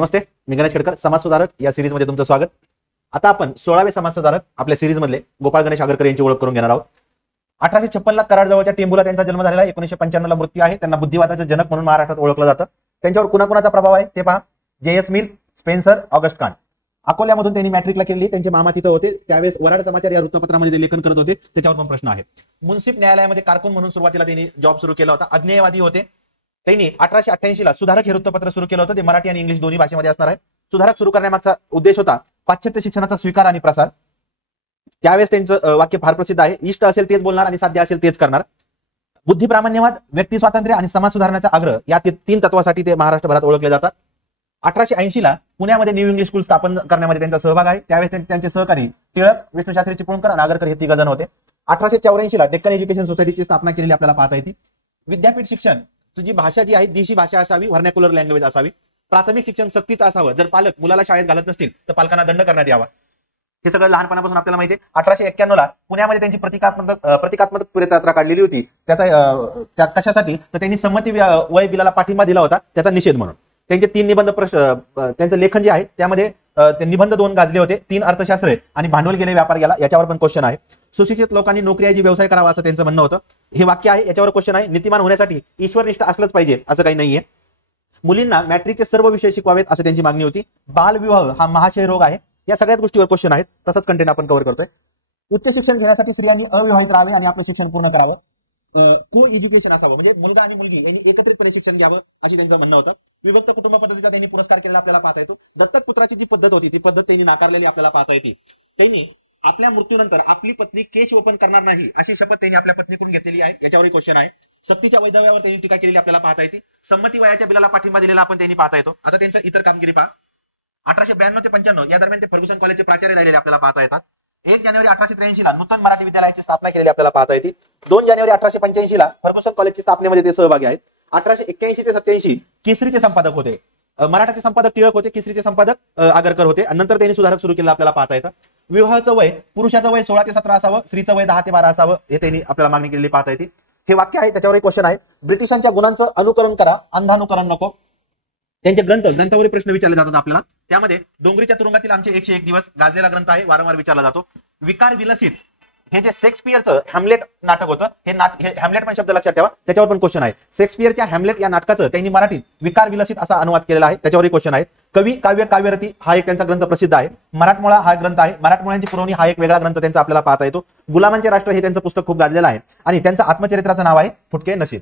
नमस्ते, मी गणेश खेडकर, समाज सुधारक या सिरीज मध्ये तुमचं स्वागत। आता आपण 16वे समाज सुधारक आपल्या सिरीज मधले गोपाळ गणेश आगरकर यांची ओळख करून घेणार आहोत। 1856 ला कराड जवळच्या टेंबूला त्यांचा जन्म झालेला आहे। 1995 ला मृत्यू आहे। त्यांना बुद्धिवादाचे जनक म्हणून महाराष्ट्रात ओळखलं जातं। त्यांच्यावर कुणाकुणाचा प्रभाव आहे ते पहा। J S. Mill, Spencer, Auguste Comte. अकोल्यामधून त्यांनी मॅट्रिकला केलेली, त्यांचे मामा तिथं होते। त्यावेळेस वराड समाचार या वृत्तपत्रामध्ये ते लेखन करत होते, त्याच्यावर पण प्रश्न आहे। मुन्सिफ न्यायालयामध्ये कारकून म्हणून सुरुवातीला त्यांनी जॉब सुरू केला होता। अज्ञेयवादी होते। त्यांनी 1888 ला सुधारक हे वृत्तपत्र सुरू केलं होतं। ते मराठी आणि इंग्लिश दोन्ही भाषेमध्ये असणार आहे। सुधारक सुरू करण्यामागचा उद्देश होता पाश्चात्य शिक्षणाचा स्वीकार आणि प्रसार। त्यावेळेस त्यांचं वाक्य फार प्रसिद्ध आहे, इष्ट असेल तेच बोलणार आणि साध्य असेल तेच करणार। बुद्धिप्रामाण्यवाद, व्यक्ती स्वातंत्र्य आणि समाज सुधारण्याचा आग्रह या तीन तत्वासाठी ते महाराष्ट्रभरात ओळखले जातात। 1880 ला पुण्यामध्ये न्यू इंग्लिश स्कूल स्थापन करण्यामध्ये त्यांचा सहभाग आहे। त्यावेळेस त्यांचे सहकारी टिळक, विष्णुशास्त्री चिपळूणकर आणि आगरकर हे तिघ जण होते। 1884 ला डेक्कन एज्युकेशन सोसायटीची स्थापना केलेली आपल्याला पाहता येते। विद्यापीठ शिक्षण जी भाषा जी आहे देशी भाषा असावी, व्हर्नॅक्युलर लँग्वेज असावी। प्राथमिक शिक्षण सक्तीचं असावं। जर पालक मुलाला शाळेत घालत नसतील तर पालकांना दंड करण्यात यावा। हे सगळं लहानपणापासून आपल्याला माहिती आहे। 1891 ला पुण्यामध्ये त्यांची प्रतिकात्मक पदयात्रा काढलेली होती। त्या कशासाठी तर त्यांनी संमती वय बिलाला पाठिंबा दिला होता, त्याचा निषेध म्हणून। त्यांचे 3 निबंध त्यांचं लेखन जे आहे त्यामध्ये ते निबंध 2 गाजले होते। 3 अर्थशास्त्र आणि भांडवल गेले व्यापार गेला, याच्यावर पण क्वेश्चन आहे। सुशिक्षित लोकांनी नोकरीऐवजी व्यवसाय करावा असं त्यांचं म्हणणं होतं। हे वाक्य आहे, याच्यावर क्वेश्चन आहे। नीतिमान होण्यासाठी ईश्वरनिष्ठ असलंच पाहिजे असं काही नाहीये। मुलींना मॅट्रिकचे सर्व विषय शिकवावेत असं त्यांची मागणी होती। बालविवाह हा महाशय रोग आहे, या सगळ्याच गोष्टीवर क्वेश्चन आहेत। तसंच कंटेंट आपण कव्हर करतोय। उच्च शिक्षण घेण्यासाठी स्त्रियांनी अविवाहित राहावे आणि आपलं शिक्षण पूर्ण करावं। को एज्युकेशन असावं, म्हणजे मुलगा आणि मुलगी यांनी एकत्रितपणे शिक्षण घ्यावं अशी त्यांचं म्हणणं होतं। विभक्त कुटुंब पद्धतीचा त्यांनी पुरस्कार केलेला आपल्याला पाहता येतो। दत्तक पुत्राची जी पद्धत होती ती पद्धत त्यांनी नाकारलेली आपल्याला पाहता येते। त्यांनी आपल्या मृत्यूनंतर आपली पत्नी केश ओपन करणार नाही अशी शपथ त्यांनी आपल्या पत्नीकडून घेतलेली आहे, याच्यावरही क्वेश्चन आहे। सक्तीच्या वैधव्यावर त्यांनी टीका केलेली आपल्याला पाहता येते। संमती वयाच्या बिलाला पाठिंबा दिलेला आपण त्यांनी पाहता येतो। आता त्यांचं इतर कामगिरी पहा। 1892 ते 95 या दरम्यान ते फर्ग्युसन कॉलेजचे प्राचार्य राहिलेले आपल्याला पाहता येतात। 1 जानेवारी 1883 ला नूतन मराठी विद्यालयाची स्थापना केलेली आपल्याला पाहता येते। 2 जानेवारी 1885 ला फर्ग्युसन कॉलेजच्या स्थापनेमध्ये ते सहभागी आहेत। 1881 ते 87 केसरीचे संपादक होते। मराठाचे संपादक टिळक होते, केसरीचे संपादक आगरकर होते। नंतर त्यांनी सुधारक सुरू केलं आपल्याला पाहता येतं। विवाहाचं वय पुरुषाचं वय 16 ते 17 असावं, स्त्रीचं वय 10 ते 12 असावं, हे त्यांनी आपल्याला मागणी केलेली पाहता येते। हे वाक्य आहे, त्याच्यावरही क्वेश्चन आहे। ब्रिटिशांच्या गुणांचं अनुकरण करा, अंधानुकरण नको। त्यांचे ग्रंथावरील प्रश्न विचारले जातात आपल्याला। त्यामध्ये डोंगरीच्या तुरुंगातील आमचे 101 दिवस गाजलेला ग्रंथ आहे, वारंवार विचारला जातो। विकार विलसित हे जे शेक्सपियरचं हॅमलेट नाटक होतं, हे हॅमलेट पण शब्द लक्षात ठेवा, त्याच्यावर पण क्वेश्चन आहे। शेक्सपियरच्या हॅमलेट या नाटकाचं त्यांनी मराठीत विकार विलसित असा अनुवाद केलेला आहे, त्याच्यावरही क्वेश्चन आहे। कवी काव्य काव्यरती हा एक त्यांचा ग्रंथ प्रसिद्ध आहे। मराठमोळा हा ग्रंथ आहे। मराठमोळ्यांची पुरवणी हा एक वेगळा ग्रंथ त्यांचा आपल्याला पाहता येतो। गुलामांचे राष्ट्र हे त्यांचं पुस्तक खूप गाजलेलं आहे आणि त्यांचं आत्मचरित्राचं नाव आहे फुटके नशीब।